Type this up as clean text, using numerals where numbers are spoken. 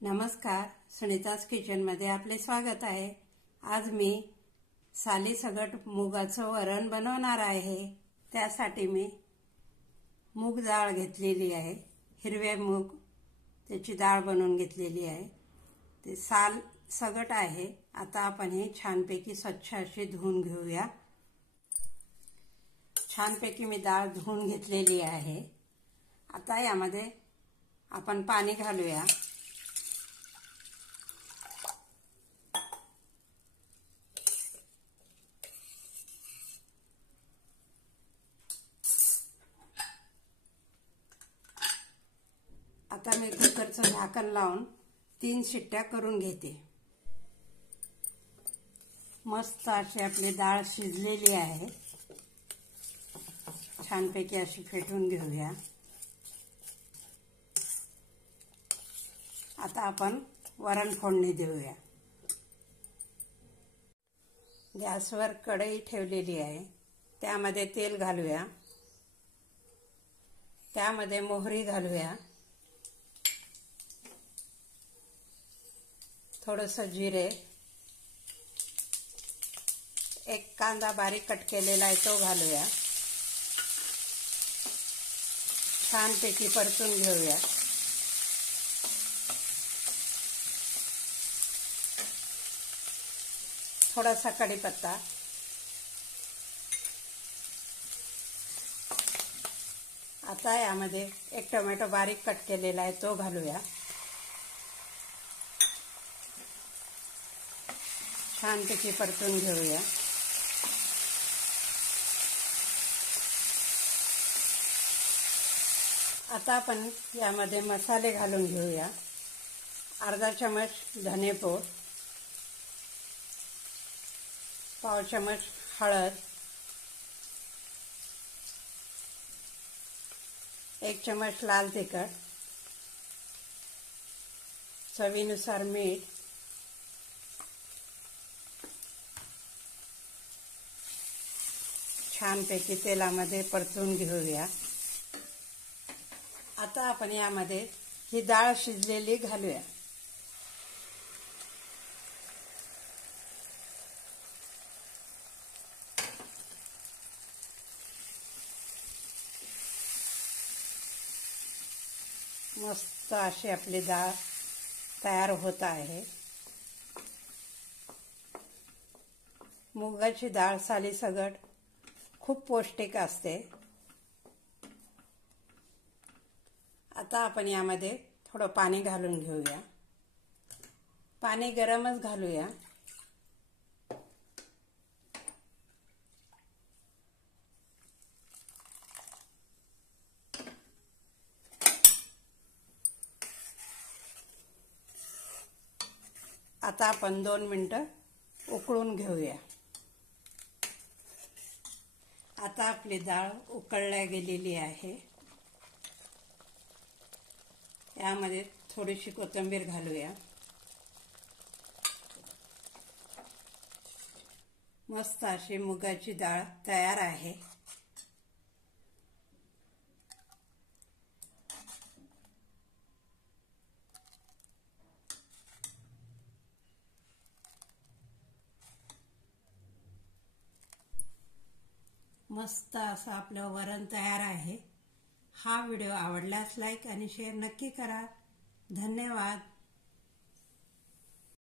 नमस्कार, सुनीताज किचनमध्ये आपले स्वागत आहे। आज मी सालीसकट मुगाचं वरण बनवणार आहे। त्यासाठी मी मूग डाळ घेतलेली आहे, हिरवे मूग, त्याची डाळ बनवून घेतलेली आहे। ते साल सगट आहे। आता आपण हे छानपैकी स्वच्छ अशी धुवून घेऊया। छानपैकी मी डाळ धुवून घेतलेली आहे। आता यामध्ये आपण पाणी घालूया। आता मी कुकरचं झाकण लावून 3 शिट्ट्या करून घेते। मस्त अशी आपली डाळ शिजलेली आहे। छानपैकी अशी फेटून घेऊया। आता आपण वरण फोडणी देऊया। गॅसवर कढई ठेवलेली आहे, त्यामध्ये तेल घालूया। त्यामध्ये मोहरी घालूया, थोडंसं जिरे, एक कांदा बारीक कट केलेला आहे तो घालूया। छानपैकी परतून घेऊया। थोडासा कढीपत्ता, आता यामध्ये एक टोमॅटो बारीक कट केलेला आहे तो घालूया। छानपैकी परतून घेऊया। आता आपण यामध्ये मसाले घालून घेऊया। अर्धा चमच धनेपूड, पाव चमच हळद, 1 चमच लाल तिखट, चवीनुसार मीठ, छानपैकी तेलामध्ये परतून घेऊया। आता आपण यामध्ये ही डाळ शिजलेली घालूया। मस्त अशी आपली डाळ तयार होत आहे। मुगाची डाळ सालीसकट खूप पौष्टिक असते। आता आपण यामध्ये थोडं पाणी घालून घेऊया। पाणी गरमच घालूया। आता आपण 2 मिनिटं उकळून घेऊया। आता आपली डाळ उकळल्या गेलेली आहे। यामध्ये थोडीशी कोथिंबीर घालूया। मस्त अशी मुगाची डाळ तयार आहे। मस्त असं आपलं वरण तयार आहे। हा व्हिडिओ आवडल्यास लाईक आणि शेअर नक्की करा। धन्यवाद।